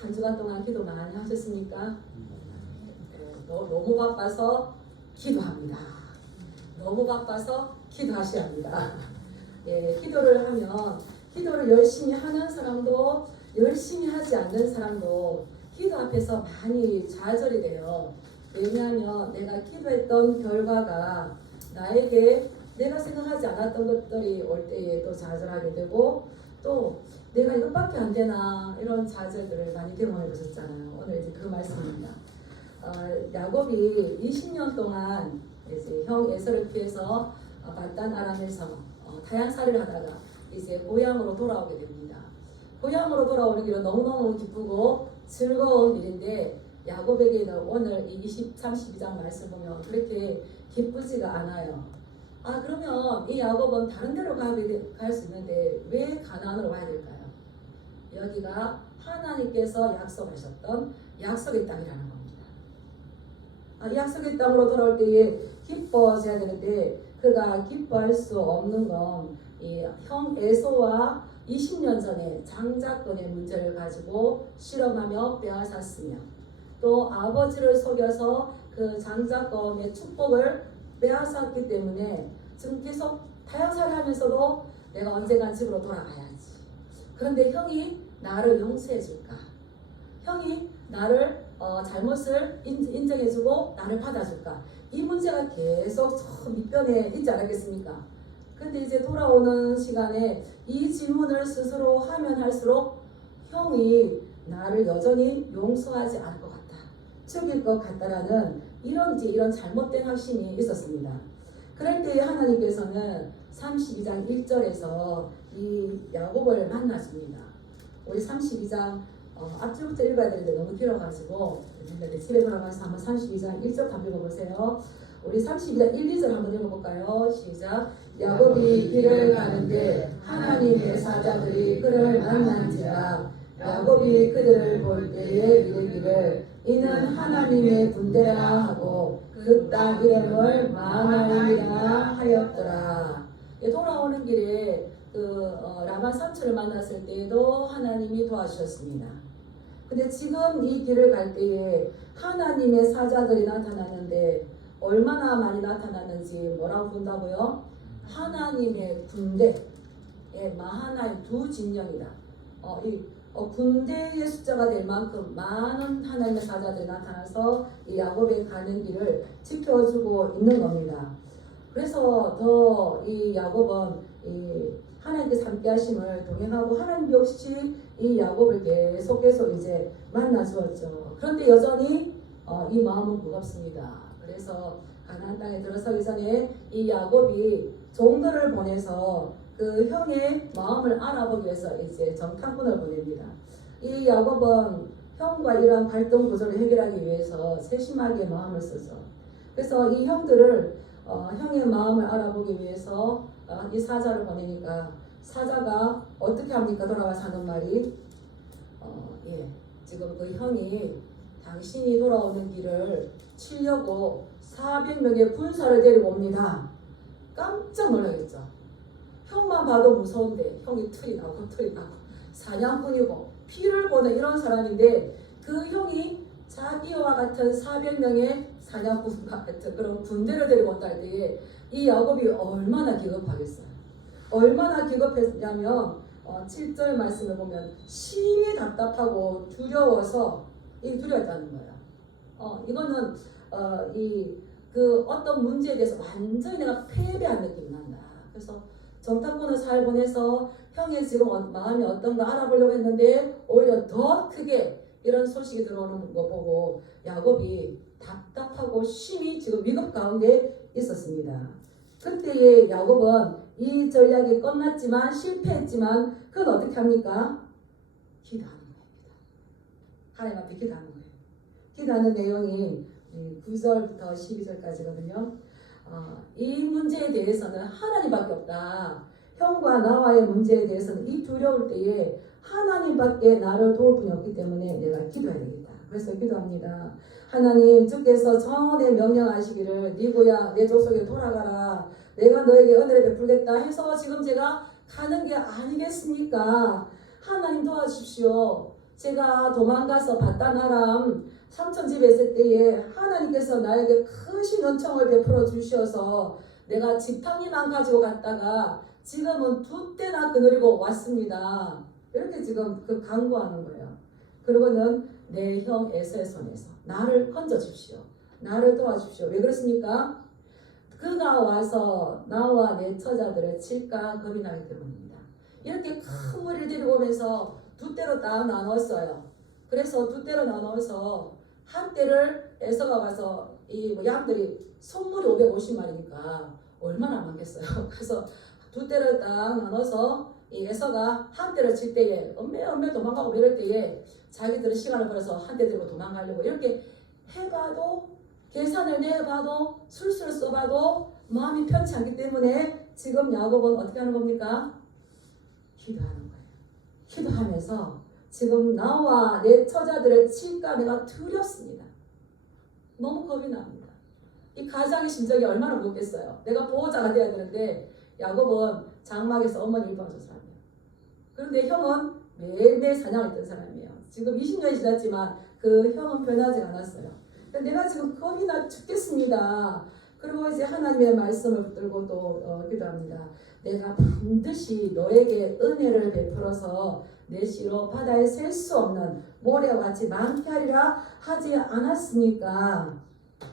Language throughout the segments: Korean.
한 주간 동안 기도 많이 하셨습니까? 너무 바빠서 기도합니다. 너무 바빠서 기도하셔야 합니다. 예, 기도를 하면 기도를 열심히 하는 사람도 열심히 하지 않는 사람도 기도 앞에서 많이 좌절이 돼요. 왜냐하면 내가 기도했던 결과가 나에게 내가 생각하지 않았던 것들이 올 때에 또 좌절하게 되고 또 내가 이것밖에 안 되나 이런 좌절들을 많이 경험해 보셨잖아요. 오늘 이제 그 말씀입니다. 야곱이 20년 동안 이제 형 에서를 피해서 바단 아람에서 타향살이를 하다가 이제 고향으로 돌아오게 됩니다. 고향으로 돌아오는 길은 너무너무 기쁘고 즐거운 일인데 야곱에게는 오늘 이 32장 말씀 보면 그렇게 기쁘지가 않아요. 그러면 이 야곱은 다른 데로 갈 수 있는데 왜 가나안으로 가야 될까요? 여기가 하나님께서 약속하셨던 약속의 땅이라는 겁니다. 이 약속의 땅으로 돌아올 때에 기뻐져야 되는데 그가 기뻐할 수 없는 건 이 형 에서와 20년 전에 장자권의 문제를 가지고 실험하며 빼앗았으며 또 아버지를 속여서 그 장자권의 축복을 빼앗았기 때문에 지금 계속 타향살이 하면서도 내가 언젠간 집으로 돌아가야지. 그런데 형이 나를 용서해 줄까? 형이 나를 잘못을 인정해주고 나를 받아줄까? 이 문제가 계속 저 밑변에 있지 않았겠습니까? 근데 이제 돌아오는 시간에 이 질문을 스스로 하면 할수록 형이 나를 여전히 용서하지 않을 것 같다. 죽일 것 같다라는 이런 잘못된 확신이 있었습니다. 그럴 때 하나님께서는 32장 1절에서 이 야곱을 만나십니다. 우리 32장 앞줄부터 읽어야 되는데 너무 길어가지고 집에 돌아가서 한번 32장 1절 한번 읽어보세요. 우리 32장 1, 2절 한번 읽어볼까요? 시작. 야곱이 길을 가는데 하나님의 사자들이 그를 만난지라. 야곱이 그들을 볼 때에 이르기를 이는 하나님의 군대라 하고 그 땅 이름을 마하나임이라 하였더라. 돌아오는 길에 라마 삼촌을 만났을 때에도 하나님이 도와주셨습니다. 근데 지금 이 길을 갈 때에 하나님의 사자들이 나타났는데 얼마나 많이 나타났는지 뭐라고 본다고요? 하나님의 군대, 마하나임 두 진영이다. 군대의 숫자가 될 만큼 많은 하나님의 사자들이 나타나서 이 야곱의 가는 길을 지켜주고 있는 겁니다. 그래서 더 이 야곱은 이 하나님께서 함께 하심을 동행하고 하나님 역시 이 야곱을 계속 이제 만나 주었죠. 그런데 여전히 이 마음은 무겁습니다. 그래서 가나안 땅에 들어서기 전에 이 야곱이 종들을 보내서 그 형의 마음을 알아보기 위해서 이제 정탐꾼을 보냅니다. 이 야곱은 형과 이러한 갈등 구조를 해결하기 위해서 세심하게 마음을 쓰죠. 그래서 이 형들을 형의 마음을 알아보기 위해서 이 사자를 보내니까 사자가 어떻게 합니까? 돌아와서 하는 말이 지금 그 형이 당신이 돌아오는 길을 치려고 400명의 군사를 데리고 옵니다. 깜짝 놀라겠죠. 형만 봐도 무서운데 형이 틀이 나고 사냥꾼이고 피를 보는 이런 사람인데 그 형이 자기와 같은 400명의 사냥꾼과 같은 그런 군대를 데리고 온다 할 때에 이 야곱이 얼마나 기겁하겠어요. 얼마나 기겁했냐면 7절 말씀을 보면 심히 답답하고 두려워서 두려웠다는 거예요. 이거는 어떤 문제에 대해서 완전히 내가 패배한 느낌이 난다. 그래서 정탐꾼을 잘 보내서 형의 지금 마음이 어떤가 알아보려고 했는데 오히려 더 크게 이런 소식이 들어오는 거 보고 야곱이 답답하고 심히 지금 위급 가운데 있었습니다. 그때의 야곱은 이 전략이 끝났지만 실패했지만 그건 어떻게 합니까? 기도하는 겁니다. 하나님 앞에 기도하는 거예요. 기도하는 내용이 9절부터 12절까지거든요. 이 문제에 대해서는 하나님밖에 없다. 형과 나와의 문제에 대해서는 이 두려울 때에 하나님밖에 나를 도울 분이 없기 때문에 내가 기도해야 되겠다. 그래서 기도합니다. 하나님, 주께서 전에 명령하시기를 네 고향 내 족속에 돌아가라. 내가 너에게 은혜를 베풀겠다 해서 지금 제가 가는 게 아니겠습니까? 하나님 도와주십시오. 제가 도망가서 바단 아람 삼촌 집에 있을 때에 하나님께서 나에게 크신 은총을 베풀어 주셔서 내가 지팡이만 가지고 갔다가 지금은 2대나 거느리고 왔습니다. 이렇게 지금 그 강구하는 거예요. 그리고는 내 형 에서의 손에서 나를 건져 주십시오. 나를 도와주십시오. 왜 그렇습니까? 그가 와서 나와 내 처자들을 칠까 겁이 나기 때문입니다. 이렇게 큰 무리를 데리고 오면서 2대로 딱 나눴어요. 그래서 2대로 나눠서 한 대를 에서가 와서 이 양들이 손물이 550마리니까 얼마나 많겠어요. 그래서 2대를 딱 나눠서 이 에서가 한 대를 칠 때에 엄매 도망가고 이럴 때에 자기들은 시간을 벌어서 한 대 들고 도망가려고 이렇게 해봐도 계산을 내봐도 술술 써봐도 마음이 편치 않기 때문에 지금 야곱은 어떻게 하는 겁니까? 기도하는 거예요. 기도하면서 지금 나와 내 처자들을 칠까 내가 두렵습니다. 너무 겁이 납니다. 이 가장의 심정이 얼마나 무겁겠어요. 내가 보호자가 돼야 되는데 야곱은 장막에서 어머니를 도와준 사람이에요. 그런데 형은 매일매일 사냥을 했던 사람이에요. 지금 20년이 지났지만 그 형은 변하지 않았어요. 내가 지금 겁이 나 죽겠습니다. 그리고 이제 하나님의 말씀을 붙들고 또 기도합니다. 내가 반드시 너에게 은혜를 베풀어서 내 씨로 바다에 셀 수 없는 모래와 같이 많게 하리라 하지 않았습니까?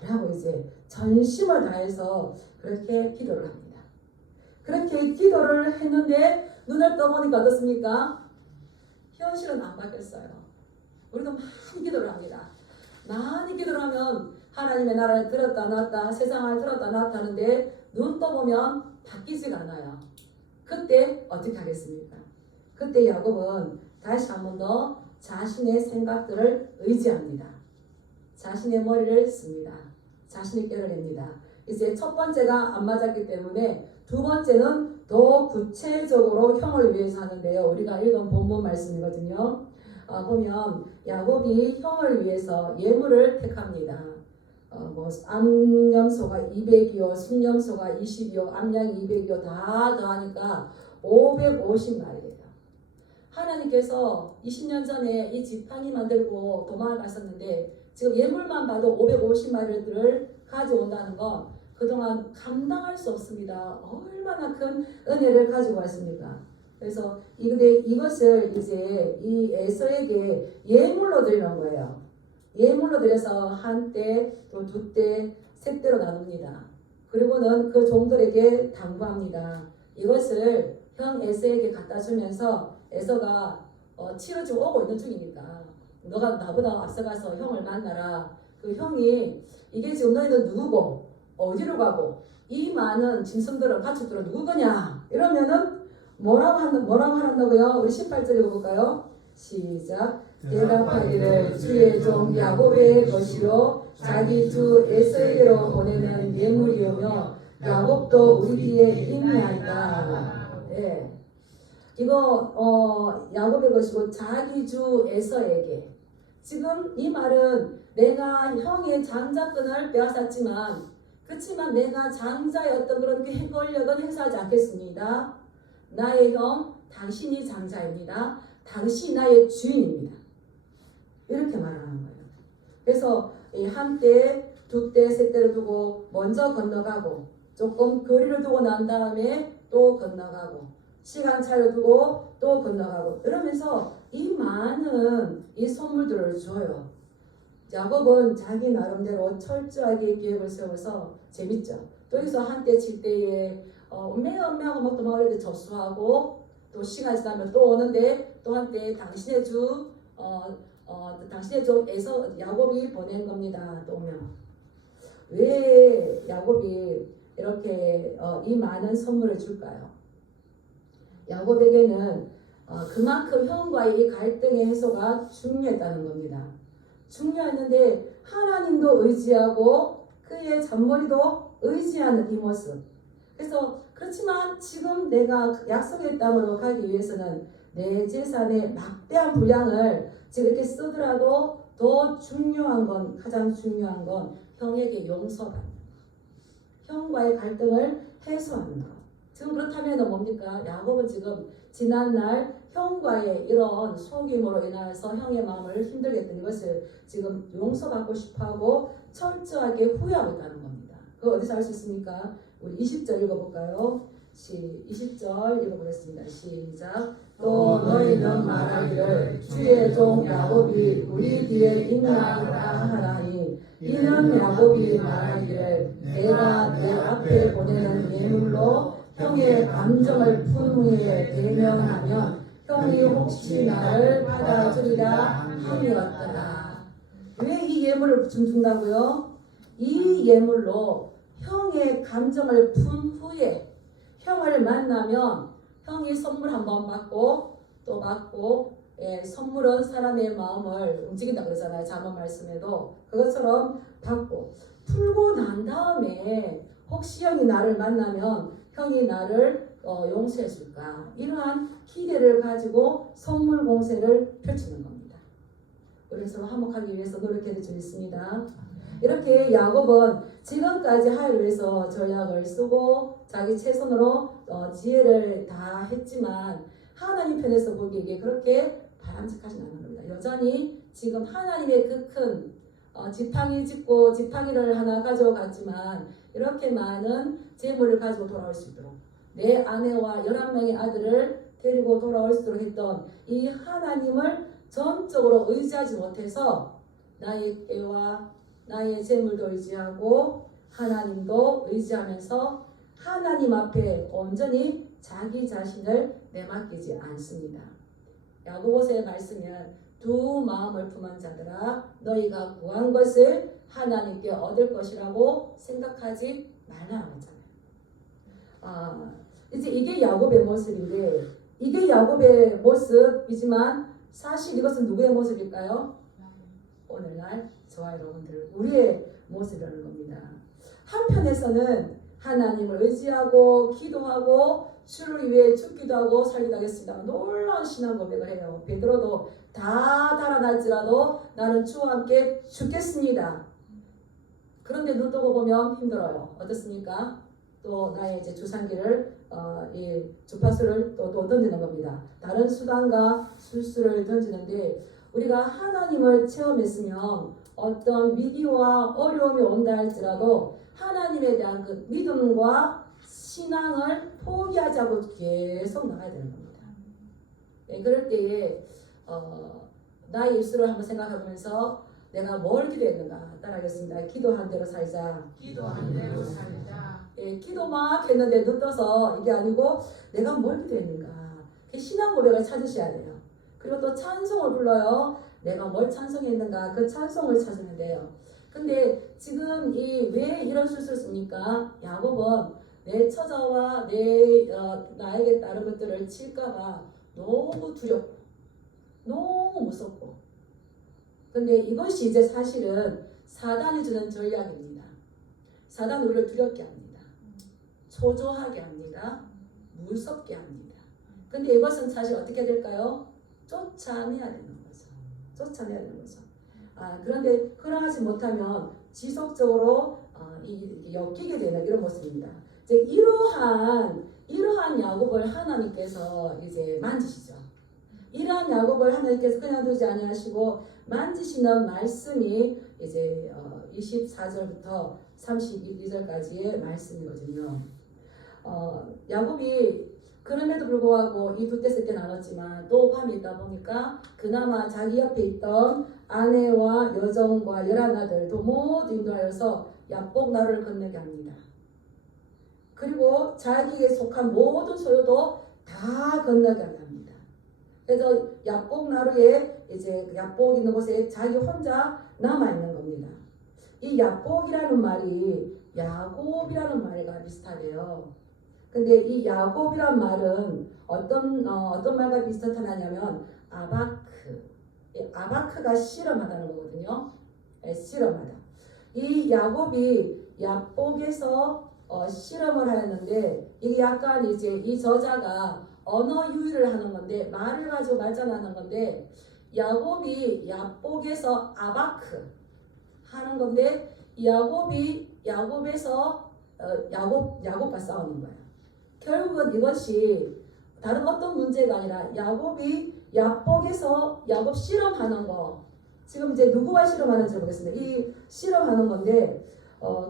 라고 이제 전심을 다해서 그렇게 기도를 합니다. 그렇게 기도를 했는데 눈을 떠보니까 어떻습니까? 현실은 안 바뀌었어요. 우리도 많이 기도를 합니다. 많이 기도를 하면 하나님의 나라를 들었다 놨다 세상을 들었다 놨다 하는데 눈 떠보면 바뀌지가 않아요. 그때 어떻게 하겠습니까? 그때 야곱은 다시 한 번 더 자신의 생각들을 의지합니다. 자신의 머리를 씁니다. 자신의 꾀를 냅니다. 이제 첫 번째가 안 맞았기 때문에 두 번째는 더 구체적으로 형을 위해서 하는데요. 우리가 읽은 본문 말씀이거든요. 보면 야곱이 형을 위해서 예물을 택합니다. 암염소가 200이요, 순염소가 20이요, 암양이 200이요 다 더하니까 550마리예요. 하나님께서 20년 전에 이 지팡이 만들고 도망을 갔었는데 지금 예물만 봐도 550마리를 가져온다는 건 그동안 감당할 수 없습니다. 얼마나 큰 은혜를 가지고 왔습니까? 그래서 이것을 이제 이 에서에게 예물로 드리는 거예요. 예물로 드려서 한 때, 또 2대, 3대로 나눕니다. 그리고는 그 종들에게 당부합니다. 이것을 형 에서에게 갖다 주면서 에서가 치러지고 오고 있는 중이니까 너가 나보다 앞서가서 형을 만나라. 그 형이 이게 지금 너희는 누구고 어디로 가고 이 많은 짐승들은 가축들은 누구 거냐 이러면은 뭐라고 한다고요? 우리 18절 읽어볼까요? 시작. 대답하기를 주의 종 야곱의 것이요 자기 주 에서에게로 보내는 예물이오며 야곱도 우리 뒤에 있나이다. 예. 이거 야곱의 것이고 자기 주 에서에게. 지금 이 말은 내가 형의 장자권을 빼앗았지만 그렇지만 내가 장자의 어떤 그런 권력은 행사하지 않겠습니다. 나의 형 당신이 장자입니다. 당신이 나의 주인입니다. 이렇게 말하는 거예요. 그래서 한 때, 2대, 3대를 두고 먼저 건너가고 조금 거리를 두고 난 다음에 또 건너가고 시간 차를 두고 또 건너가고 이러면서 이 많은 이 선물들을 줘요. 야곱은 자기 나름대로 철저하게 계획을 세워서 재밌죠. 또 여기서 한때 칠 때에 엄매하고 막 도망갈 때 접수하고 또 시간 지나면 또 오는데 또 한때 당신의 주에서 야곱이 보낸 겁니다. 또 오면 왜 야곱이 이렇게 이 많은 선물을 줄까요? 야곱에게는 그만큼 형과의 이 갈등의 해소가 중요했다는 겁니다. 중요했는데 하나님도 의지하고 그의 잔머리도 의지하는 이 모습. 그래서 그렇지만 지금 내가 약속의 땅으로 가기 위해서는 내 재산의 막대한 분량을 지금 이렇게 쓰더라도 더 중요한 건 가장 중요한 건 형에게 용서받는 것. 형과의 갈등을 해소하는 것. 지금 그렇다면 뭡니까? 야곱은 지금 지난날 형과의 이런 속임으로 인하여서 형의 마음을 힘들게 했던 것을 지금 용서받고 싶어하고 철저하게 후회하고 있다는 겁니다. 그거 어디서 알 수 있습니까? 우리 20절 읽어볼까요? 20절 읽어보겠습니다. 시작. 또 너희는 말하기를 주의 종 야곱이 우리 뒤에 있나이다 하나니 이는 야곱이 말하기를 내가 내 앞에 보내는 예물로 형의 감정을 푼 후에 대면하면 형이 혹시 나를 받아주리라 함이었더라. 왜 이 예물을 준다고요? 이 예물로 형의 감정을 푼 후에 형을 만나면 형이 선물 한번 받고 또 받고, 선물은 사람의 마음을 움직인다 그러잖아요. 잠언 말씀에도 그것처럼 받고 풀고 난 다음에 혹시 형이 나를 만나면 형이 나를 용서해 줄까, 이러한 기대를 가지고 선물 공세를 펼치는 겁니다. 우리 서로 화목하기 위해서 노력해야 될 줄 믿습니다. 이렇게 야곱은 지금까지 하나를 위해서 전략을 쓰고 자기 최선으로 지혜를 다 했지만 하나님 편에서 보기에 이게 그렇게 바람직하지 않은 겁니다. 여전히 지금 하나님의 그 큰 지팡이 짚고 지팡이를 하나 가져갔지만 이렇게 많은 재물을 가지고 돌아올 수 있도록 내 아내와 11명의 아들을 데리고 돌아올 수 있도록 했던 이 하나님을 전적으로 의지하지 못해서 나의 때와 나의 재물도 의지하고 하나님도 의지하면서 하나님 앞에 온전히 자기 자신을 내맡기지 않습니다. 야고보서의 말씀은 두 마음을 품은 자들아 너희가 구한 것을 하나님께 얻을 것이라고 생각하지 말라고 했잖아요. 이제 이게 야곱의 모습인데 이게 야곱의 모습이지만 사실 이것은 누구의 모습일까요? 오늘날 저와 여러분들 우리의 모습이라는 겁니다. 한편에서는 하나님을 의지하고 기도하고 주를 위해 죽기도 하고 살기도 하겠습니다. 놀라운 신앙 고백을 해요. 베드로도 다 달아날지라도 나는 주와 함께 죽겠습니다. 그런데 눈 뜨고 보면 힘들어요. 어떻습니까? 또 나의 이제 주산기를 이 주파수를 또 던지는 겁니다. 다른 수단과 술수를 던지는데 우리가 하나님을 체험했으면 어떤 위기와 어려움이 온다 할지라도 하나님에 대한 그 믿음과 신앙을 포기하지 않고 계속 나가야 되는 겁니다. 그럴 때에 나의 입술을 한번 생각해보면서 내가 뭘 기도했는가 따라하겠습니다. 기도한 대로 살자. 기도한 대로 살자. 기도 막 했는데 눈 떠서 이게 아니고 내가 뭘 기도했는가. 신앙 고백을 찾으셔야 돼요. 그리고 또 찬송을 불러요. 내가 뭘 찬송했는가 그 찬송을 찾으면 돼요. 근데 지금 왜 이런 실수를 씁니까? 야곱은 내 처자와 나에게 다른 것들을 칠까봐 너무 두렵고 너무 무섭고, 근데 이것이 이제 사실은 사단이 주는 전략입니다. 사단은 우리를 두렵게 합니다. 초조하게 합니다. 무섭게 합니다. 근데 이것은 사실 어떻게 될까요? 쫓아내야 되는 거죠. 쫓아내야 되는 거죠. 그런데 그러하지 못하면 지속적으로 엮이게 되는 이런 모습입니다. 이제 이러한 야곱을 하나님께서 이제 만지시죠. 이러한 야곱을 하나님께서 그냥 두지 아니하시고 만지시는 말씀이 이제 24절부터 32절까지의 말씀이거든요. 야곱이 그럼에도 불구하고 이 두 때 셋게 나눴지만 또 밤이 있다 보니까 그나마 자기 옆에 있던 아내와 여종과 11아들도 모두 인도하여서 야복 나루를 건너게 합니다. 그리고 자기에게 속한 모든 소유도 다 건너게 합니다. 그래서 야복 나루에 이제 야복 있는 곳에 자기 혼자 남아 있는 겁니다. 이 야복이라는 말이 야곱이라는 말과 비슷하대요. 근데 이 야곱이란 말은 어떤 말과 비슷하냐면 아바크가 실험하다는 거거든요. 실험하다. 이 야곱이 야복에서 실험을 하였는데 이게 약간 이제 이 저자가 언어 유희를 하는 건데 말을 가지고 말장난하는 건데 야곱이 야복에서 아바크 하는 건데 야곱이 야곱에서 야곱과 싸우는 거예요. 결국은 이것이 다른 어떤 문제가 아니라 야곱이 야복에서 야곱 실험하는 거. 지금 이제 누구와 실험하는지 모르겠습니다. 이 실험하는 건데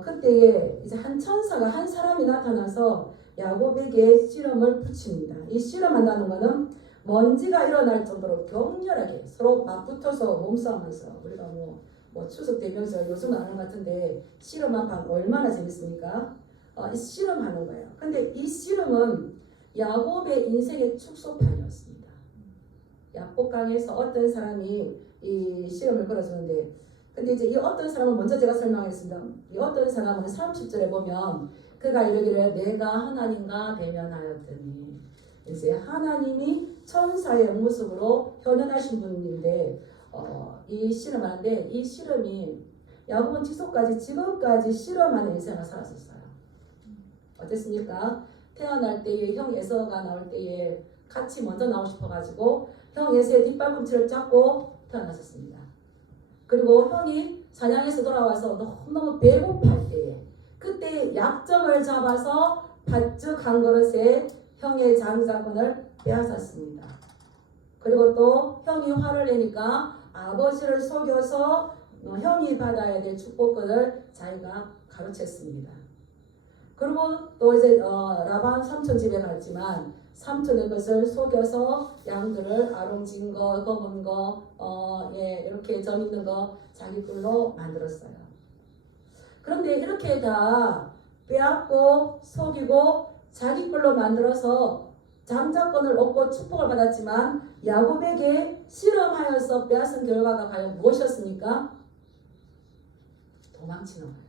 그때에 이제 한 천사가 한 사람이 나타나서 야곱에게 실험을 붙입니다. 이 실험한다는 거는 먼지가 일어날 정도로 격렬하게 서로 맞붙어서 몸싸움하면서 우리가 뭐 추석 되면서 요즘 하는 것 같은데 실험한 방 얼마나 재밌습니까? 이 실험하는 거예요. 근데 이 실험은 야곱의 인생의 축소판이었습니다. 야복강에서 어떤 사람이 이 시험을 걸어주는데, 근데 이제 이 어떤 사람은 먼저 제가 설명하겠습니다. 이 어떤 사람은 30절에 보면 그가 이르기를 내가 하나님과 대면하였더니, 이제 하나님이 천사의 모습으로 현현하신 분인데 이 실험하는데 이 실험이 야곱은 지금까지 실험하는 인생을 살았었어요. 어땠습니까? 태어날 때에 형 에서가 나올 때에 같이 먼저 나오고 싶어가지고 형 에서의 뒷발꿈치를 잡고 태어났었습니다. 그리고 형이 사냥에서 돌아와서 너무너무 배고플 때에 그때 약점을 잡아서 팥죽 한 그릇에 형의 장자권을 빼앗았습니다. 그리고 또 형이 화를 내니까 아버지를 속여서 형이 받아야 될 축복권을 자기가 가로챘습니다. 그리고 또 이제 라반 삼촌 집에 갔지만 삼촌의 것을 속여서 양들을 아롱진 거, 검은 거, 이렇게 점 있는 거 자기 걸로 만들었어요. 그런데 이렇게 다 빼앗고 속이고 자기 걸로 만들어서 장자권을 얻고 축복을 받았지만 야곱에게 실험하여서 빼앗은 결과가 과연 무엇이었습니까? 도망치는 거였어요.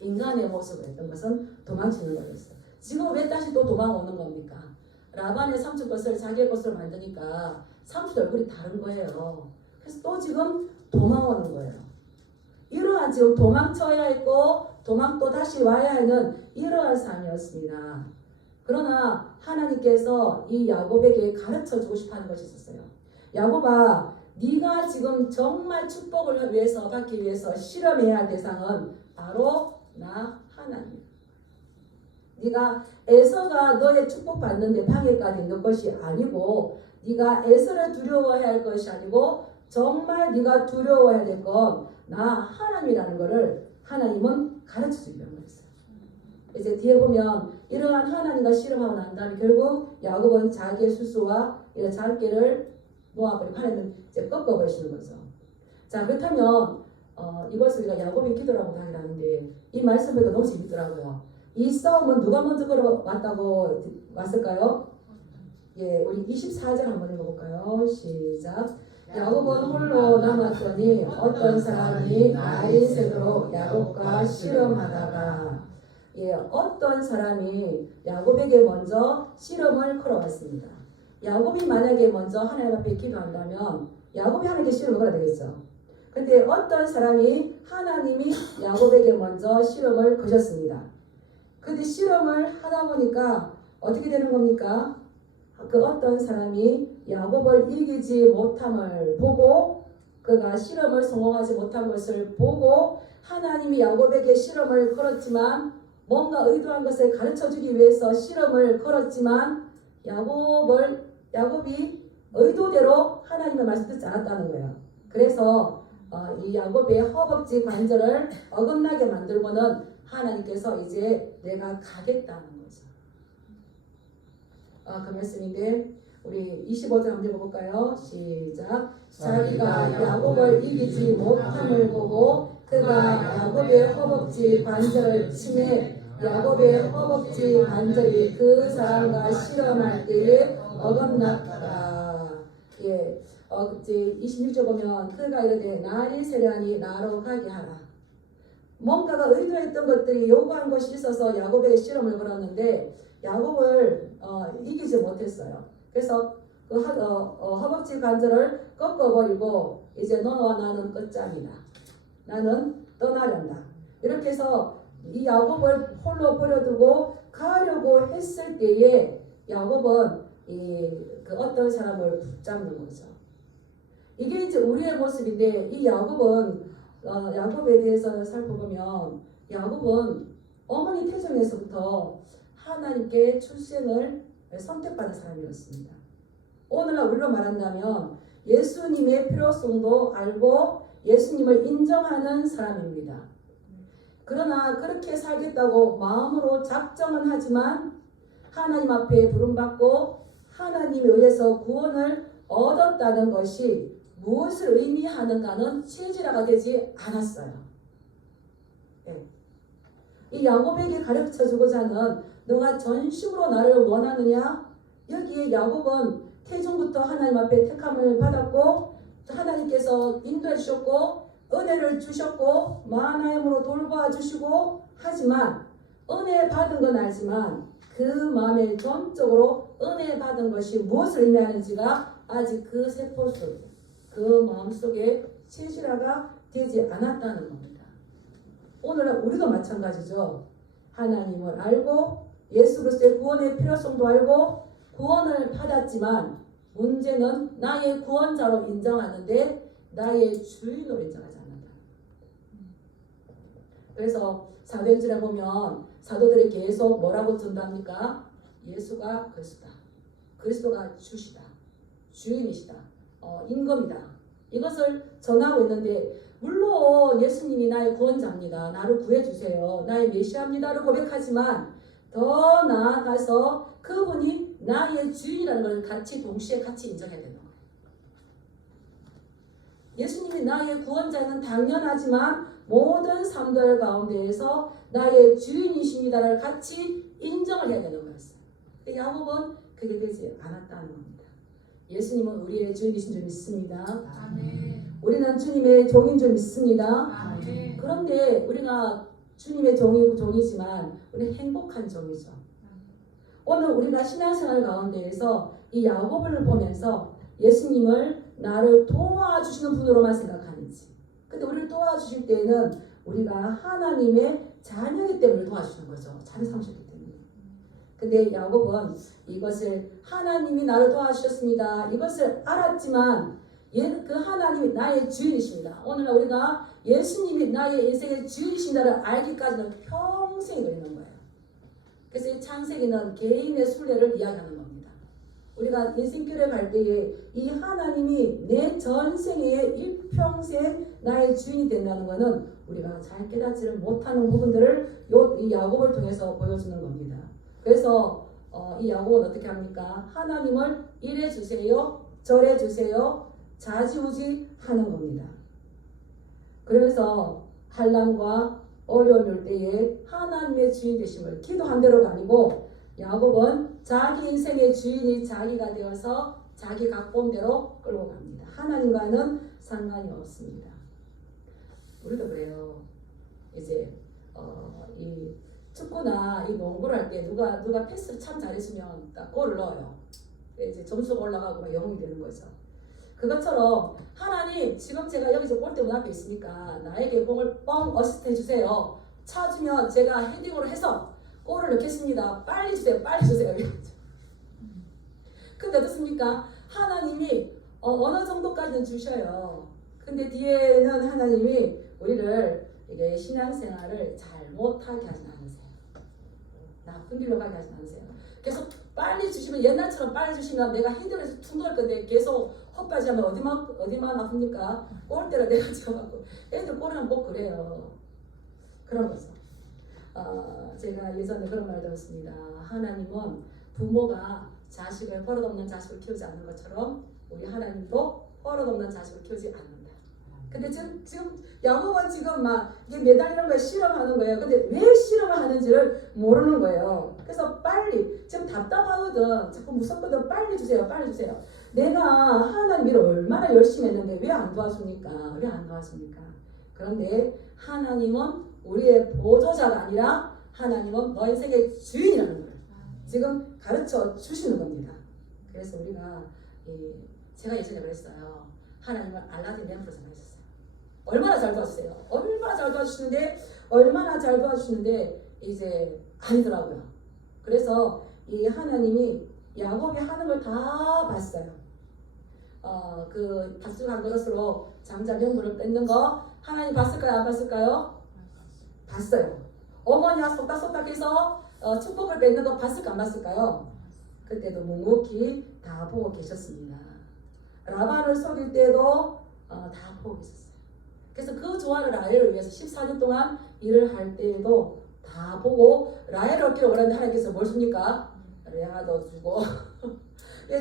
인간의 모습을 했던 것은 도망치는 거였어요. 지금 왜 다시 또 도망오는 겁니까? 라반의 삼촌 것을 자기의 것으로 만드니까 삼촌 얼굴이 다른 거예요. 그래서 또 지금 도망오는 거예요. 이러한 지금 도망쳐야 했고 도망 또 다시 와야 하는 이러한 삶이었습니다. 그러나 하나님께서 이 야곱에게 가르쳐주고 싶어하는 것이 있었어요. 야곱아, 네가 지금 정말 축복을 위해서 받기 위해서 실험해야 할 대상은 바로 나 하나님. 네가 에서가 너의 축복받는데 방해까지 있는 것이 아니고 네가 에서를 두려워해야 할 것이 아니고 정말 네가 두려워해야 될 건 나 하나님이라는 것을 하나님은 가르쳐주려고 했어요. 이제 뒤에 보면 이러한 하나님과 실험하고 난 다음에 결국 야곱은 자기의 수수와 이런 잔꾀를 놓아버리고 하나님은 이제 꺾어버리시는 거죠. 자, 그렇다면 이것을 우리가 야곱의 기도라고 하긴 하는데 이 말씀을 너무 재밌더라고요. 이 싸움은 누가 먼저 왔을까요? 예, 우리 24절 한번 읽어볼까요? 시작. 야곱은 홀로 남았더니 어떤 사람이 나인 새로 야곱과 실험하다가 어떤 사람이 야곱에게 먼저 실험을 걸어왔습니다. 야곱이 만약에 먼저 하나님 앞에 기도한다면 야곱이 하나님께 실험을 걸어야 되겠죠. 근데 어떤 사람이 하나님이 야곱에게 먼저 실험을 거셨습니다. 근데 실험을 하다 보니까 어떻게 되는 겁니까? 그 어떤 사람이 야곱을 이기지 못함을 보고 그가 실험을 성공하지 못한 것을 보고 하나님이 야곱에게 실험을 걸었지만 뭔가 의도한 것을 가르쳐주기 위해서 실험을 걸었지만 야곱이 의도대로 하나님의 말씀 듣지 않았다는 거예요. 그래서 이 야곱의 허벅지 관절을 어긋나게 만들고는 하나님께서 이제 내가 가겠다는 거죠. 그 말씀인데 우리 25절 한번 읽어볼까요? 시작. 자기가 야곱을 이기지 못함을 보고 그가 야곱의 허벅지 관절을 치매 야곱의 허벅지 관절이 그 사람과 실험할 때에 어긋났다. 예, 이제 26절 보면 그가 이르되 나를 세려하니 나로 가게 하라. 뭔가가 의도했던 것들이 요구한 것이 있어서 야곱에게 실험을 걸었는데 야곱을 이기지 못했어요. 그래서 그 허벅지 관절을 꺾어버리고 이제 너와 나는 끝장이다. 나는 떠나련다. 이렇게 해서 이 야곱을 홀로 버려두고 가려고 했을 때에 야곱은 그 어떤 사람을 붙잡는 거죠. 이게 이제 우리의 모습인데 이 야곱에 대해서 살펴보면 야곱은 어머니 태중에서부터 하나님께 출생을 선택받은 사람이었습니다. 오늘날 우리로 말한다면 예수님의 필요성도 알고 예수님을 인정하는 사람입니다. 그러나 그렇게 살겠다고 마음으로 작정은 하지만 하나님 앞에 부름받고 하나님에 의해서 구원을 얻었다는 것이 무엇을 의미하는가는 체질화가 되지 않았어요. 네. 이 야곱에게 가르쳐주고자 하는 너가 전심으로 나를 원하느냐? 여기에 야곱은 태중부터 하나님 앞에 택함을 받았고 하나님께서 인도해 주셨고 은혜를 주셨고 마하나임으로 돌보아 주시고 하지만 은혜 받은 건 알지만 그 마음에 전적으로 은혜 받은 것이 무엇을 의미하는지가 아직 그 세포 속에 그 마음속에 체질화가 되지 않았다는 겁니다. 오늘날 우리도 마찬가지죠. 하나님을 알고 예수 그리스도의 구원의 필요성도 알고 구원을 받았지만 문제는 나의 구원자로 인정하는데 나의 주인으로 인정하지 않는다. 그래서 사도행전에 보면 사도들이 계속 뭐라고 전도합니까? 예수가 그리스도다. 그리스도가 주시다. 주인이시다. 임금이다. 이것을 전하고 있는데 물론 예수님이 나의 구원자입니다. 나를 구해주세요. 나의 메시아입니다를 고백하지만 더 나아가서 그분이 나의 주인이라는 것을 같이 동시에 같이 인정해야 되는 거예요. 예수님이 나의 구원자는 당연하지만 모든 삶들 가운데에서 나의 주인이십니다를 같이 인정을 해야 되는 거였어요. 근데 야곱은 그게 되지 않았다는 겁니다. 예수님은 우리의 주인이신 줄 믿습니다. 아멘. 우리는 주님의 종인 줄 믿습니다. 아멘. 그런데 우리가 주님의 종이지만 우리는 행복한 종이죠. 오늘 우리가 신앙생활 가운데에서 이 야곱을 보면서 예수님을 나를 도와주시는 분으로만 생각하는지, 근데 우리를 도와주실 때는 우리가 하나님의 자녀이기 때문에 도와주시는 거죠. 자녀 삼으셨기 때문에. 근데 야곱은 이것을 하나님이 나를 도와주셨습니다. 이것을 알았지만 그 하나님이 나의 주인이십니다. 오늘날 우리가 예수님이 나의 인생의 주인이신다를 알기까지는 평생이 걸리는 거예요. 그래서 이 창세기는 개인의 순례를 이야기하는 겁니다. 우리가 인생길에 갈 때에 이 하나님이 내 전생의 일평생 나의 주인이 된다는 것은 우리가 잘 깨닫지를 못하는 부분들을 이 야곱을 통해서 보여주는 겁니다. 그래서 이 야곱은 어떻게 합니까? 하나님을 이래 주세요, 저래 주세요, 좌지우지 하는 겁니다. 그러면서 한란과 어려움이 올 때에 하나님의 주인 되심을 기도한 대로가 아니고 야곱은 자기 인생의 주인이 자기가 되어서 자기 각본대로 끌고 갑니다. 하나님과는 상관이 없습니다. 우리도 그래요. 이제 이 축구나 이 농구를 할 때 누가 패스를 참 잘해주면 딱 골을 넣어요. 이제 점수가 올라가고 영웅이 되는 거죠. 그것처럼 하나님 지금 제가 여기서 골대문 앞에 있으니까 나에게 공을 뻥 어시스트 해주세요. 차주면 제가 헤딩으로 해서 골을 넣겠습니다. 빨리 주세요. 빨리 주세요. 근데 어떻습니까? 하나님이 어느 정도까지는 주셔요. 근데 뒤에는 하나님이 우리를 이게 신앙생활을 잘 못하게 하진 않으세요. 나쁜 길로 가게 하진 않으세요. 계속 빨리 주시면 옛날처럼 빨리 주시면 내가 헤딩해서 툭 넣을 건데 계속 헛바지 하면 어디만 아픕니까? 골대를 내가 지어갖고 애들 골은 꼭 그래요. 그런 거죠. 제가 예전에 그런 말 들었습니다. 하나님은 부모가 자식을 버릇없는 자식을 키우지 않는 것처럼 우리 하나님도 버릇없는 자식을 키우지 않는다. 근데 지금 야곱은 지금 막 이게 매달리는 거에 실험하는 거예요. 근데 왜 실험을 하는지를 모르는 거예요. 그래서 빨리 지금 답답하거든. 자꾸 무섭거든. 빨리 주세요. 빨리 주세요. 내가 하나님 일을 얼마나 열심히 했는데 왜 안 도와줍니까? 왜 안 도와줍니까? 그런데 하나님은 우리의 보조자가 아니라 하나님은 너 인생의 주인이라는 걸 지금 가르쳐 주시는 겁니다. 그래서 우리가 제가 예전에 그랬어요. 하나님은 알라딘 램프로 생각했었어요. 얼마나 잘 도와주세요. 얼마나 잘 도와주시는데 이제 아니더라고요. 그래서 이 하나님이 야곱이 하는 걸 다 봤어요. 그 밭을 한 그릇으로 장자 명분을 뺏는 거 하나님 봤을까요? 안 봤을까요? 봤어요. 어머니와 속닥속닥해서 축복을 뺏는 거 봤을까 안 봤을까요? 그때도 묵묵히 다 보고 계셨습니다. 라반을 속일 때도 다 보고 계셨어요. 그래서 그 좋아하는 라헬을 위해서 14년 동안 일을 할 때에도 다 보고 라헬을 얻기를 원하는데 하나님께서 뭘 줍니까? 레아도 주고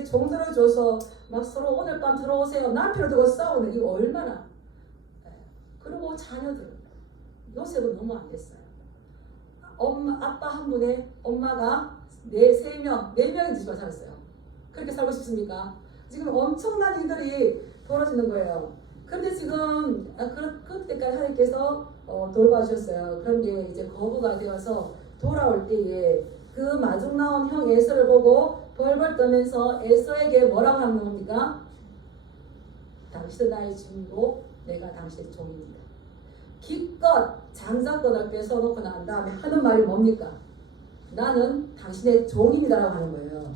종들을 줘서 막 서로 오늘 밤 들어오세요. 남편을 두고 싸우는 이거 얼마나. 그리고 자녀들 요셉은 너무 안 됐어요. 아빠 한 분에 엄마가 세 명의 집에 살았어요. 그렇게 살고 싶습니까? 지금 엄청난 일들이 벌어지는 거예요. 그런데 지금 그때까지 하나님께서 돌봐주셨어요. 그런데 이제 거부가 되어서 돌아올 때에 그 마중 나온 형 에서를 보고 벌벌 떠면서 에서에게 뭐라고 하는 겁니까? 당신은 나의 주인이고 내가 당신의 종입니다. 기껏 장자권을 뺏어놓고 난 다음에 하는 말이 뭡니까? 나는 당신의 종입니다라고 하는 거예요.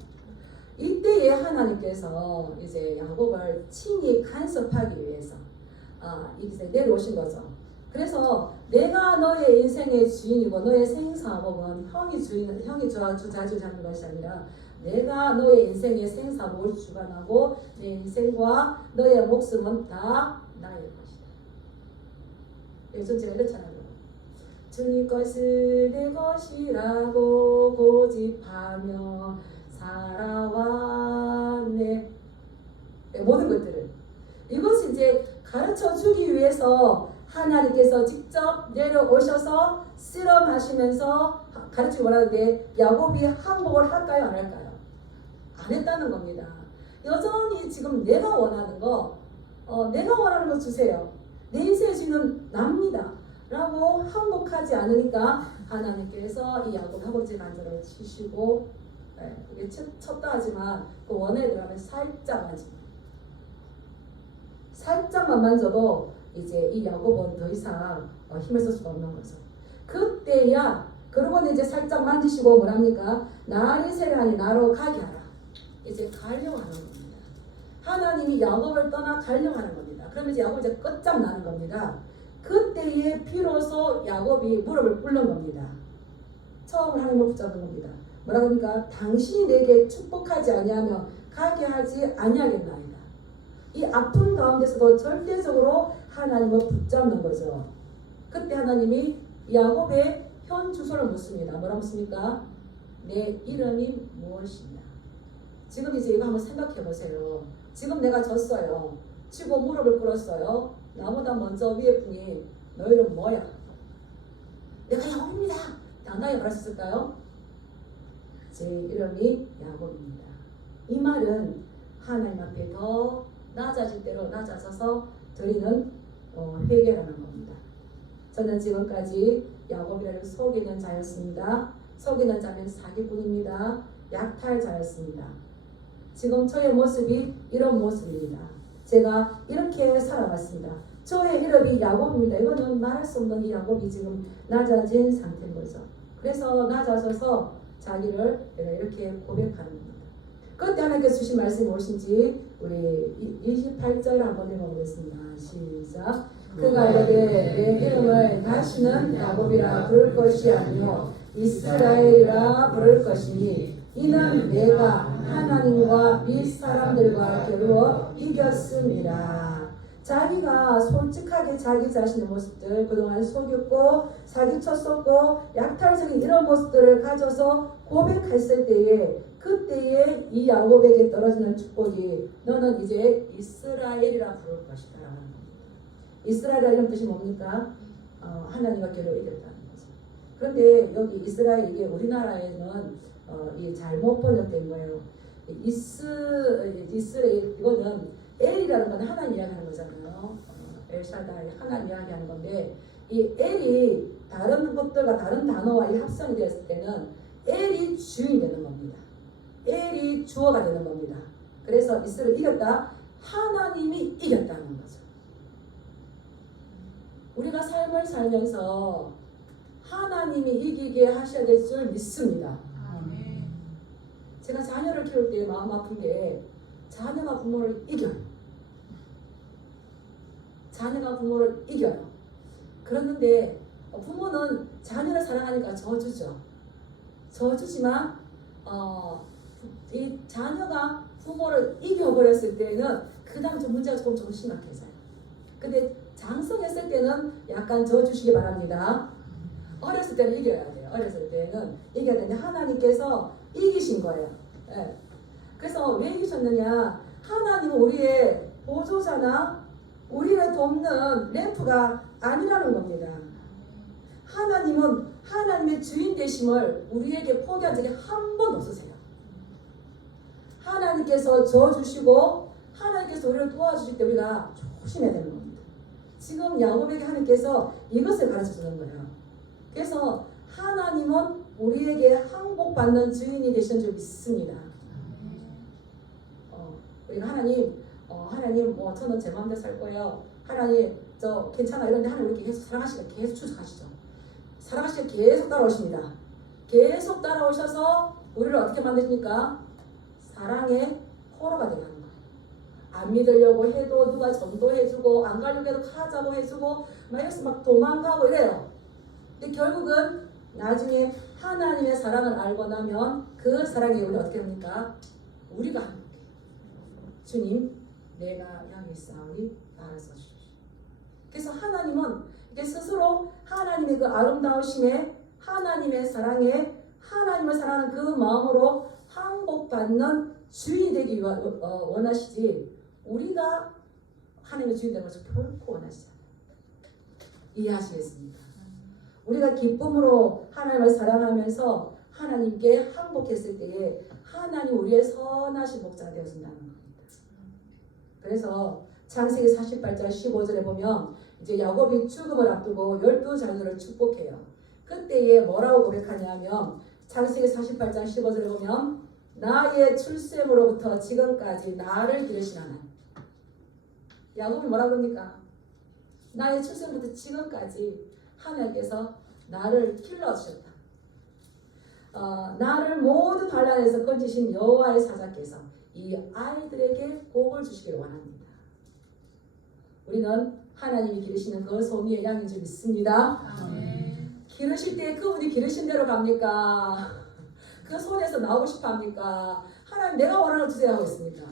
이때에 하나님께서 이제 야곱을 친히 간섭하기 위해서 이제 내려오신 거죠. 그래서 내가 너의 인생의 주인이고 너의 생사복은 형이 주자주자는 것이 아니라 내가 너의 인생의 생사복을 주관하고 내 인생과 너의 목숨은 다 나의 것이다. 요즘 제가 이렇잖아요. 주님 것을 내 것이라고 고집하며 살아왔네. 모든 것들을 이것이 이제 가르쳐 주기 위해서 하나님께서 직접 내려오셔서 실험하시면서 가르치기 원하는데 야곱이 항복을 할까요? 안 할까요? 안 했다는 겁니다. 여전히 지금 내가 원하는 거 주세요. 내 인생의 주인은 납니다. 라고 항복하지 않으니까 하나님께서 이 야곱 허벅지 만들어 치시고 이게 쳤다 하지만 그 원에 들어가면 살짝만 만져도 이제 이 야곱은 더 이상 힘을 쓸 수가 없는 거죠. 그때야 그러고는 이제 살짝 만지시고 뭐랍니까? 나를 세례하니 나로 가게 하라. 이제 가려고 하는 겁니다. 하나님이 야곱을 떠나 가려고 하는 겁니다. 그러면 이제 야곱이 이제 끝장나는 겁니다. 그때에 비로소 야곱이 무릎을 꿇는 겁니다. 처음 하나님을 붙잡는 겁니다. 뭐라 그러니까 당신이 내게 축복하지 아니하며 가게 하지 아니하겠나이다. 이 아픈 가운데서도 절대적으로 하나님을 붙잡는 거죠. 그때 하나님이 야곱의 현 주소를 묻습니다. 뭐라 묻습니까? 내 이름이 무엇이냐. 지금 이제 이거 한번 생각해 보세요. 지금 내가 졌어요. 치고 무릎을 꿇었어요. 나보다 먼저 위에 분이 너 이름 뭐야? 내가 야곱입니다. 당당히 말했을까요? 제 이름이 야곱입니다. 이 말은 하나님 앞에 더 낮아질 대로 낮아져서 드리는 회개라는 겁니다. 저는 지금까지 야곱이라는 속이는 자였습니다. 속이는 자는 사기꾼입니다. 약탈자였습니다. 지금 저의 모습이 이런 모습입니다. 제가 이렇게 살아왔습니다. 저의 이름이 야곱입니다. 이거는 말할 수 없는 이 야곱이 지금 낮아진 상태인 거죠. 그래서 낮아져서 자기를 이렇게 고백하는 겁니다. 그때 하나님께서 주신 말씀이 무엇인지 우리 28절 한번 읽어보겠습니다. 시작. 그가 이르되 내 이름을 다시는 야곱이라 부를 것이 아니요 이스라엘이라 부를 것이니 이는 내가 하나님과 이 사람들과 겨루어 이겼습니다. 자기가 솔직하게 자기 자신의 모습들, 그동안 속였고 사기쳤었고 약탈적인 이런 모습들을 가져서 고백했을 때에 그때에 이 야곱에게 떨어지는 축복이 너는 이제 이스라엘이라 부를 것이다. 이스라엘이라는 뜻이 뭡니까? 하나님과 겨루어 이겼다는 거죠. 그런데 여기 이스라엘 이게 우리나라에는 이 잘못 번역된 거예요. 이스라엘 이거는 엘이라는 건 하나님 이야기하는 거잖아요. 엘샤다이 하나님 이야기하는 건데 이 엘이 다른 것들과 다른 단어와 이 합성이 되었을 때는 엘이 주인 되는 겁니다. 엘이 주어가 되는 겁니다. 그래서 이스라엘 이겼다. 하나님이 이겼다는 거죠. 우리가 삶을 살면서 하나님이 이기게 하셔야 될 줄 믿습니다. 제가 자녀를 키울 때 마음 아픈 게 자녀가 부모를 이겨요. 자녀가 부모를 이겨요. 그랬는데 부모는 자녀를 사랑하니까 져주죠. 져주지만 이 자녀가 부모를 이겨버렸을 때는 그 다음 좀 문제가 조금 심각해져요. 근데 장성했을 때는 약간 져주시기 바랍니다. 어렸을 때는 이겨야 돼요. 어렸을 때는 이겨야 되는데 하나님께서 이기신 거예요. 예. 그래서 왜 이기셨느냐? 하나님은 우리의 보조자나 우리를 돕는 램프가 아니라는 겁니다. 하나님은 하나님의 주인 되심을 우리에게 포기한 적이 한 번도 없으세요. 하나님께서 져주시고 하나님께서 우리를 도와주실 때 우리가 조심해야 되는 겁니다. 지금 야곱에게 하나님께서 이것을 가르쳐주는 거예요. 그래서 하나님은 우리에게 항복받는 주인이 되신 줄 믿습니다. 우리가 하나님 뭐 저는 제 마음대로 살 거예요. 하나님 저 괜찮아 이런데 하나님 우리 계속 사랑하시고 계속 추적하시죠. 사랑하시고 계속 따라오십니다. 계속 따라오셔서 우리를 어떻게 만드십니까? 사랑의 포로가 되게 하는 거예요. 안 믿으려고 해도 누가 전도해주고 안 가려고 해도 가자고 해주고 막 도망가고 이래요. 근데 결국은 나중에 하나님의 사랑을 알고 나면 그 사랑에 우리 어떻게 합니까? 우리가 하는 거예요. 주님 내가 여기 있사오니 나를 써주십시오. 그래서 하나님은 이게 스스로 하나님의 그 아름다우심에 하나님의 사랑에 하나님을 사랑하는 그 마음으로 항복받는 주인이 되기 원하시지 우리가 하나님의 주인 되는 것을 결코 원하시지 않아요. 이해하시겠습니까? 우리가 기쁨으로 하나님을 사랑하면서 하나님께 항복했을 때에 하나님 우리의 선하신 목자가 되어준다는 겁니다. 그래서 창세기 48장 15절에 보면 이제 야곱이 죽음을 앞두고 12자녀를 축복해요. 그때에 뭐라고 고백하냐면 창세기 48장 15절에 보면 나의 출생으로부터 지금까지 나를 기르신 하나님. 야곱이 뭐라고 합니까? 나의 출생부터 지금까지 하나님께서 나를 길러주셨다. 나를 모든 반란에서 건지신 여호와의 사자께서 이 아이들에게 복을 주시기를 원합니다. 우리는 하나님이 기르시는 그 소미의 양인 줄 믿습니다. 아멘. 기르실 때 그분이 기르신 대로 갑니까? 그 손에서 나오고 싶어 합니까? 하나님 내가 원하는 걸 주세요 하고 있습니까?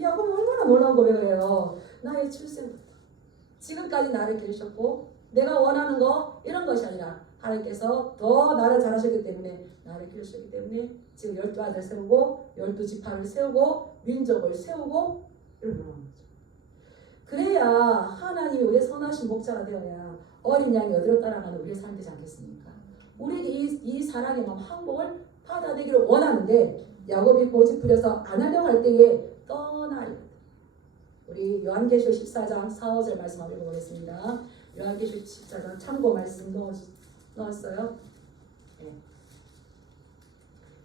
야곱이 얼마나 놀라운 고백을 해요. 나의 출생부터 지금까지 나를 기르셨고 내가 원하는 거 이런 것이 아니라 하나님께서 더 나를 잘하셨기 때문에 나를 기르셨기 때문에 지금 12아들 세우고 12지파를 세우고 민족을 세우고 이런 거죠. 그래야 하나님이 우리의 선하신 목자가 되어야 어린 양이 어디로 따라가는 우리의 삶이 되지 않겠습니까? 우리에게 이 사랑의 마음 항복을 받아들이기를 원하는데 야곱이 고집 부려서 안 하려고 할 때에 떠나려. 우리 요한계시록 14장 4, 5절 말씀 한번 읽어보겠습니다. 요한계시록 14장 참고 말씀 넣었어요. 네.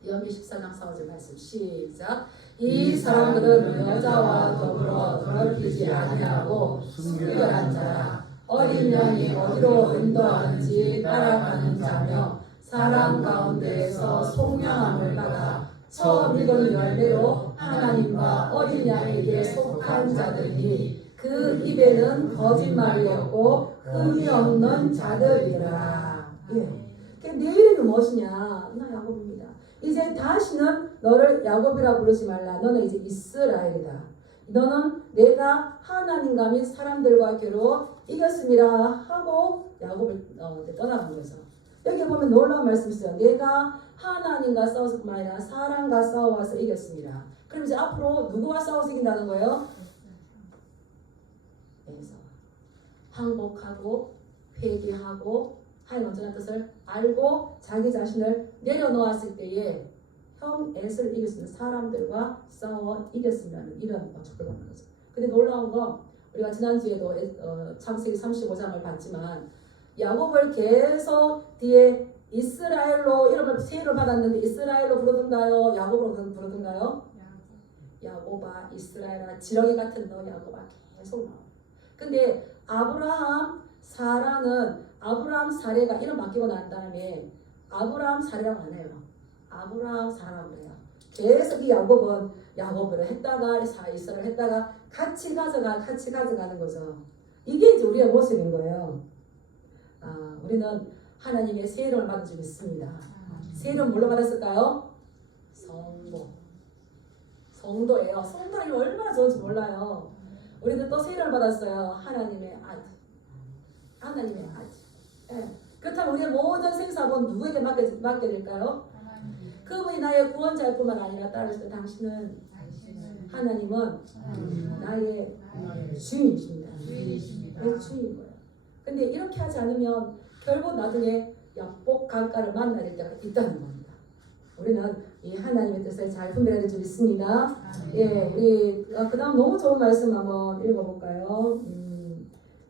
요한계시록 14장 4, 5절 말씀 시작. 이 사람들은 여자와 더불어 더럽히지 아니하고 순결한 자라 어린 양이 어디로 인도하는지 따라가는 자며 사람 가운데에서 속량함을 받아 처음 익은 열매로 하나님과 어린 양에게 속한 자들이니 그 입에는 거짓말이 없고 흠이 없는 자들이라. 예. 내 이름이 무엇이냐? 나 야곱입니다. 이제 다시는 너를 야곱이라 부르지 말라. 너는 이제 이스라엘이다. 너는 내가 하나님과 및 사람들과 겨루 이겼습니다 하고 야곱을 떠나간 거죠. 여기 보면 놀라운 말씀이 있어요. 내가 하나님과 싸워서 뿐만 아니라 사람과 싸워서 이겼습니다. 그럼 이제 앞으로 누구와 싸워서 이긴다는 거예요? 그래서 항복하고 회개하고 하나님 온전한 뜻을 알고 자기 자신을 내려놓았을 때에 형 에스를 이길 수 있는 사람들과 싸워 이겼으면 이런 축복을 받는 거죠. 근데 놀라운 건 우리가 지난주에도 창세기 35장을 봤지만 야곱을 계속 뒤에 이스라엘로 이름을 새 이름 받았는데 이스라엘로 부르던가요? 야곱으로 부르던가요? 야곱아 이스라엘아 지렁이 같은 너 야곱아 계속 나와. 근데 아브라함 사라는 아브라함 사례가 이름 바뀌고 난 다음에 아브라함 사례라고 안 해요. 아브라함 사라라고 해요. 계속 이 야곱은 야곱을 했다가 이스라엘 했다가 같이 가져가는 거죠. 이게 이제 우리의 모습인 거예요. 우리는 하나님의 새 이름을 받은 줄 믿습니다. 새 이름 뭘로 받았을까요? 성보. 정도예요. 성도님이 얼마나 좋은지 몰라요. 우리도 또 세례를 받았어요. 하나님의 아들. 하나님의 아들. 예. 그렇다면 우리의 모든 생사본 누구에게 맡게 될까요? 하나님. 그분이 나의 구원자일 뿐만 아니라 따라서 당신은 당신은 하나님은 나의 나의 주인이십니다. 주인이십니다. 내 주인인 거예요. 근데 이렇게 하지 않으면 결국 나중에 약복 강가를 만나야 될 때가 있다는 겁니다. 우리는 이 하나님의 뜻을 잘 분별해야 될 줄 믿습니다. 예, 우리 그다음 너무 좋은 말씀 한번 읽어볼까요?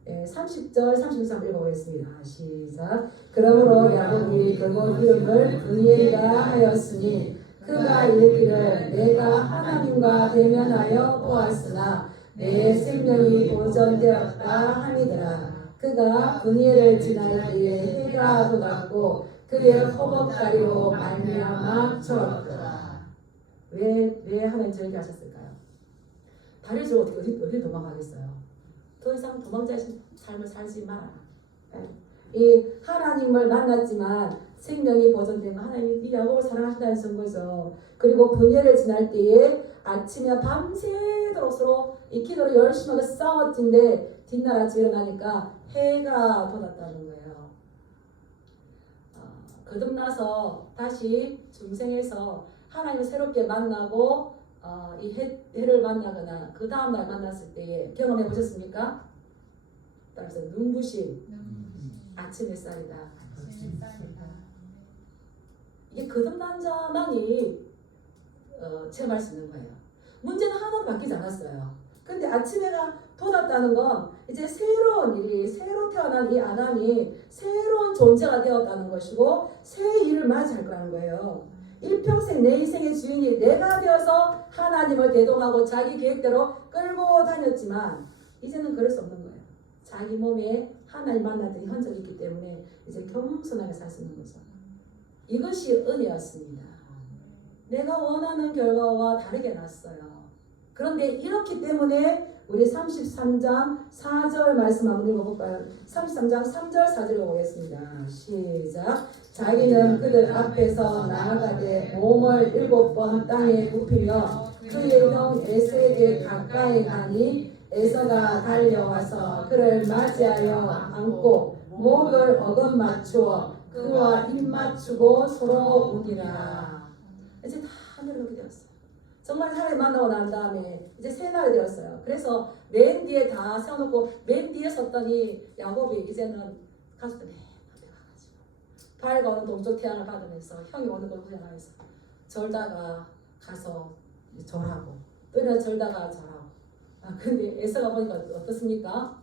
30절, 36절 읽어보겠습니다. 시작. 그러므로 야곱이 결국 이름을 브니엘이라 하였으니 그가 이르기를 내가 하나님과 대면하여 보았으나 내 생명이 보존되었다 함이더라. 그가 브니엘을 지날 때에 해가 돋았고 그의 허벅다리로 말미암아 졸었더라. 왜 하나님 저렇게 하셨을까요? 다리를 주고 어디 도망가겠어요? 더 이상 도망자의 삶을 살지 마라. 이 하나님을 만났지만 생명이 보존된 거 하나님이 이 야곱을 사랑하신다는 증거죠. 그리고 번예를 지날 때에 아침에 밤새도록 서로 이 기도로 열심히 싸웠는데 뒷날 아침 일어나니까 해가 돋았다는 거예요. 거듭나서 다시 중생에서 하나님을 새롭게 만나고 이 해를 만나거나 그 다음날 만났을 때에 경험해 보셨습니까? 따라서 눈부신 아침 햇살이다. 이게 거듭난 자만이 체험할 수 있는 거예요. 문제는 하나도 바뀌지 않았어요. 근데 아침해가 돋았다는 건 이제 새로운 일이, 새로 태어난 이 아담이 새로운 존재가 되었다는 것이고 새 일을 맞이할 거라는 거예요. 일평생 내 인생의 주인이 내가 되어서 하나님을 대동하고 자기 계획대로 끌고 다녔지만 이제는 그럴 수 없는 거예요. 자기 몸에 하나님 만났던 흔적이 있기 때문에 이제 겸손하게 살 수 있는 거죠. 이것이 은혜였습니다. 내가 원하는 결과와 다르게 났어요. 그런데 이렇기 때문에 우리 33장 4절 말씀 한번 읽어볼까요? 33장 3절 4절 읽어보겠습니다. 시작. 자기는 그들 앞에서 나아가되 몸을 7번 땅에 굽히며 그의 형 에서에게 가까이 가니 에서가 달려와서 그를 맞이하여 안고 목을 어긋맞추어 그와 입 맞추고 서로 우기라. 이제 다 내려오게 되었어요. 정말 하나님 만나고 난 다음에 이제 새 날이 되었어요. 그래서 맨 뒤에 다 세워놓고 맨 뒤에 섰더니 야곱이 이제는 가족들 맨 앞에 가가지고 발과 오는 동쪽 태양을 받으면서 형이 오는 걸 구경하면서 절다가 가서 절하고 또 이런 절다가 절하고. 근데 에서가 보니까 어떻습니까?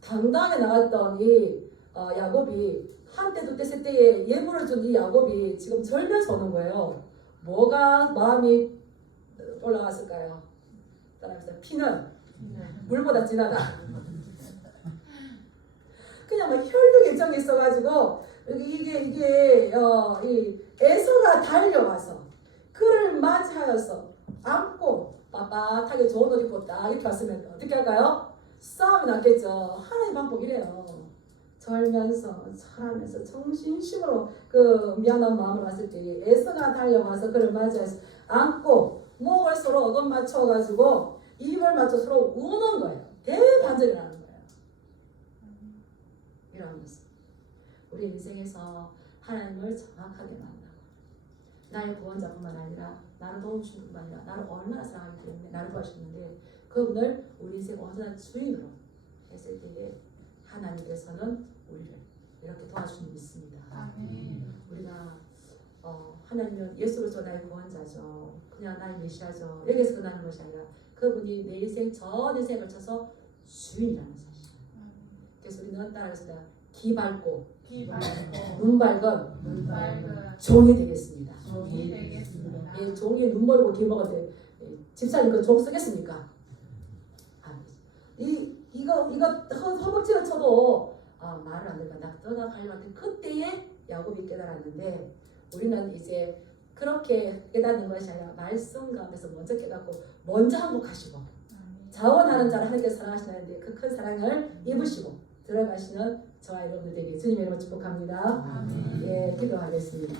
당당하게 나갔던 이 야곱이 한때 두때 세때에 예물을 준 이 야곱이 지금 절면서 오는 거예요. 뭐가 마음이 올라갔을까요? 따라합시다. 피는 물보다 진하다. 그냥 막 혈육애정이 있어가지고 이게 이 에서가 달려와서 그를 맞이하여서 안고 빳빳하게 좋은 옷 입고 딱 이렇게 왔으면 어떻게 할까요? 싸움이 났겠죠. 하나님 방법이래요. 절면서 절하면서 정신심으로 그 미안한 마음을 왔을 때 에서가 달려와서 그를 맞이해서 안고 목을 서로 어긋 맞춰가지고 입을 맞춰 서로 우는 거예요. 대반전이라는 거예요. 이런 것은 우리 인생에서 하나님을 정확하게 만나고 나의 구원자뿐만 아니라 나를 도우신 뿐만 아니라 나를 얼마나 사랑하기 때문에 나를 도와주셨는데 그분을 우리 인생 온전한 주인으로 했을 때에 하나님께서는 우리를 이렇게 도와주시는 믿습니다. 우리가 하나님은 예수 그리스도 나의 구원자죠. 그냥 나의 메시아죠. 여기서 끝나는 것이 아니라 그분이 내 인생 전 인생에 걸쳐서 주인이라는 사실. 그래서 우리는 따라서 기 밝고 눈 밝은 종이 되겠습니다. 예, 종이 눈 멀고 귀 먹을 때 집사님 그 종 쓰겠습니까? 이거 허벅지를 쳐도 말을 안 들까 나 떠나가려고 할 때 그때에 야곱이 깨달았는데 우리는 이제 그렇게 깨닫는 것이 아니라 말씀 가운데서 먼저 깨닫고 먼저 항복하시고 자원하는 자를 하나님께 사랑하시는데 그 큰 사랑을 입으시고 들어가시는 저와 여러분들 되게 주님의 이름으로 축복합니다. 예, 기도하겠습니다.